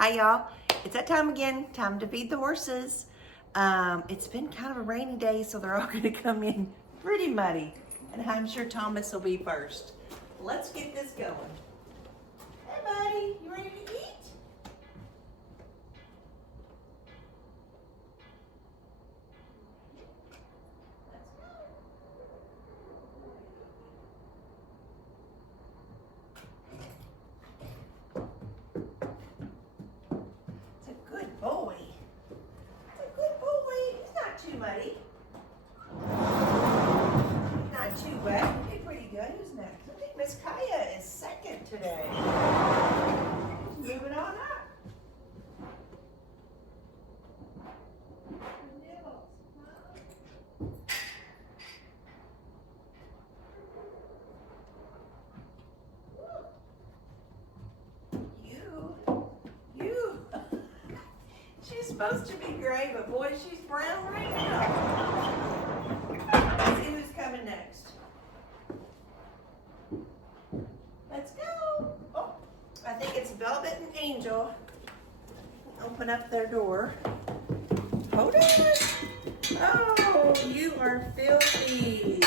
Hi y'all, it's that time again, time to feed the horses. It's been kind of a rainy day, so they're all gonna come in pretty muddy. And I'm sure Thomas will be first. Let's get this going. Hey buddy, you ready to eat? Good boy. It's a good boy. He's not too muddy. Not too wet. He did pretty good. Who's next? I think Miss Kaya is second today. Just moving on up. She's supposed to be gray, but boy, she's brown right now. Let's see who's coming next. Let's go. Oh, I think it's Velvet and Angel. Open up their door. Hold on. Oh, you are filthy.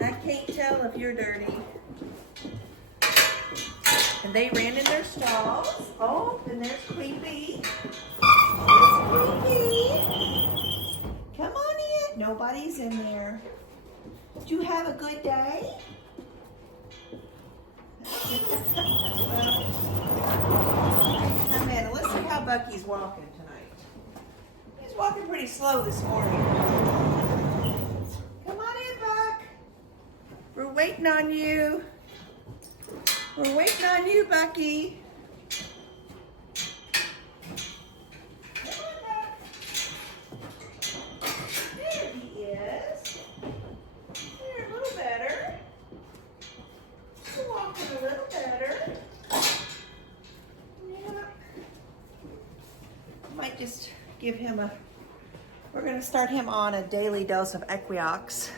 I can't tell if you're dirty. And they ran in their stalls. Oh, and there's Queen Bee. There's Queen Bee. Come on in. Nobody's in there. Did you have a good day? Amanda, let's see how Bucky's walking tonight. He's walking pretty slow this morning. Come on in, Buck. We're waiting on you. We're waiting on you, Bucky. Come on, Buck. There he is. There, a little better. You're walking a little better. Yeah. Might just give him we're going to start him on a daily dose of Equiox.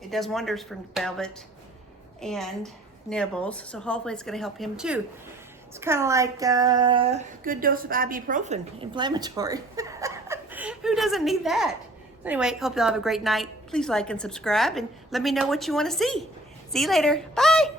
It does wonders for Velvet and Nibbles, so hopefully it's going to help him too. It's kind of like a good dose of ibuprofen, inflammatory. Who doesn't need that? So anyway, hope you all have a great night. Please like and subscribe and let me know what you want to see. See you later. Bye.